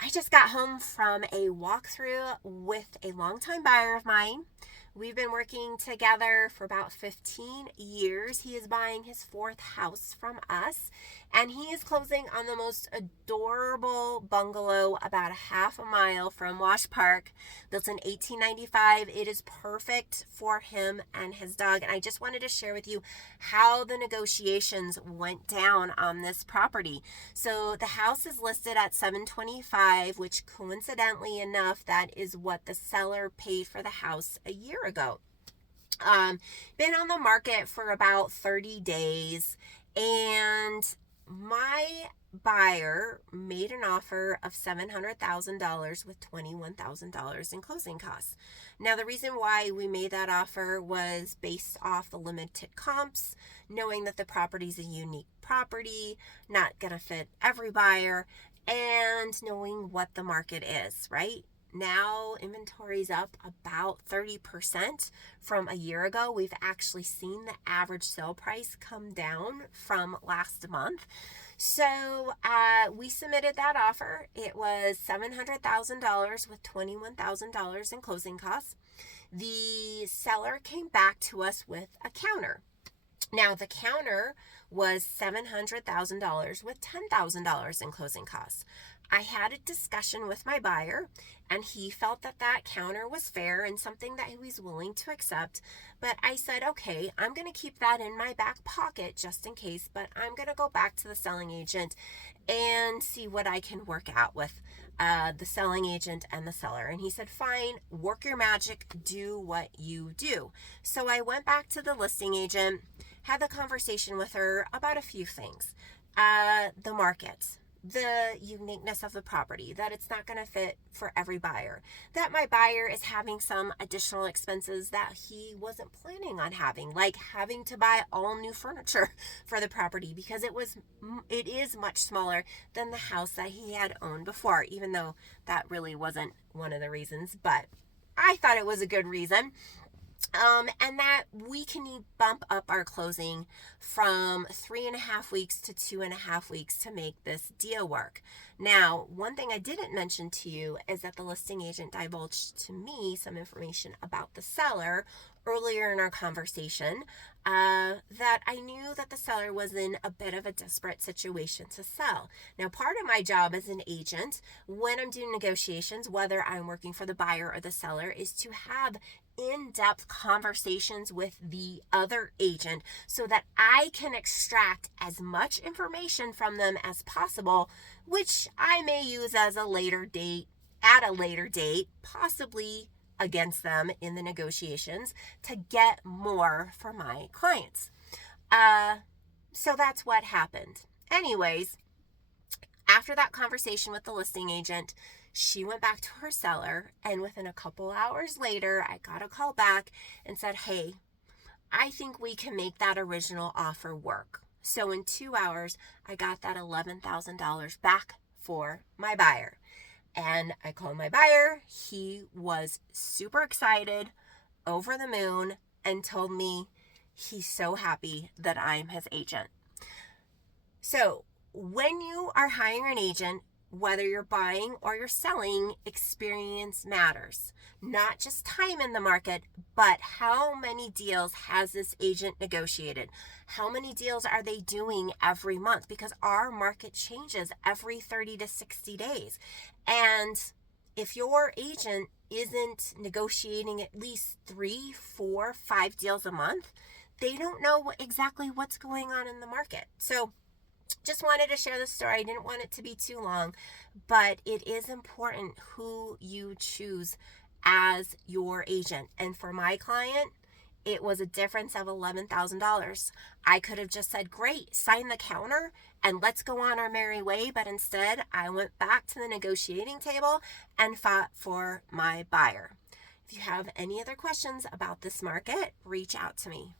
I just got home from a walkthrough with a longtime buyer of mine. We've been working together for about 15 years. He is buying his fourth house from us, and he is closing on the most adorable bungalow about a half a mile from Wash Park, built in 1895. It is perfect for him and his dog, and I just wanted to share with you how the negotiations went down on this property. So the house is listed at $725, which coincidentally enough, that is what the seller paid for the house a year ago. Been on the market for about 30 days, and my buyer made an offer of $700,000 with $21,000 in closing costs. Now, the reason why we made that offer was based off the limited comps, knowing that the property is a unique property, not going to fit every buyer, and knowing what the market is, right? Now inventory's up about 30% from a year ago. We've actually seen the average sale price come down from last month. So we submitted that offer. It was $700,000 with $21,000 in closing costs. The seller came back to us with a counter. Now, the counter was $700,000 with $10,000 in closing costs. I had a discussion with my buyer, and he felt that that counter was fair and something that he was willing to accept. But I said, okay, I'm going to keep that in my back pocket just in case, but I'm going to go back to the selling agent and see what I can work out with the selling agent and the seller. And he said, fine, work your magic, do what you do. So I went back to the listing agent, had the conversation with her about a few things. The market, the uniqueness of the property, that it's not going to fit for every buyer, that my buyer is having some additional expenses that he wasn't planning on having, like having to buy all new furniture for the property because it is much smaller than the house that he had owned before, even though that really wasn't one of the reasons, but I thought it was a good reason. And that we can bump up our closing from 3.5 weeks to 2.5 weeks to make this deal work. Now, one thing I didn't mention to you is that the listing agent divulged to me some information about the seller earlier in our conversation, that I knew that the seller was in a bit of a desperate situation to sell. Now, part of my job as an agent, when I'm doing negotiations, whether I'm working for the buyer or the seller, is to have in-depth conversations with the other agent so that I can extract as much information from them as possible, which I may use at a later date, possibly against them in the negotiations to get more for my clients. So that's what happened. Anyways, after that conversation with the listing agent, she went back to her seller, and within a couple hours later, I got a call back and said, hey, I think we can make that original offer work. So in 2 hours, I got that $11,000 back for my buyer. And I called my buyer. He was super excited, over the moon, and told me he's so happy that I'm his agent. So when you are hiring an agent, whether you're buying or you're selling, experience matters. Not just time in the market, but how many deals has this agent negotiated? How many deals are they doing every month? Because our market changes every 30 to 60 days. And if your agent isn't negotiating at least 3, 4, 5 deals a month, they don't know exactly what's going on in the market. So just wanted to share this story. I didn't want it to be too long, but it is important who you choose as your agent. And for my client, it was a difference of $11,000. I could have just said, great, sign the counter and let's go on our merry way. But instead, I went back to the negotiating table and fought for my buyer. If you have any other questions about this market, reach out to me.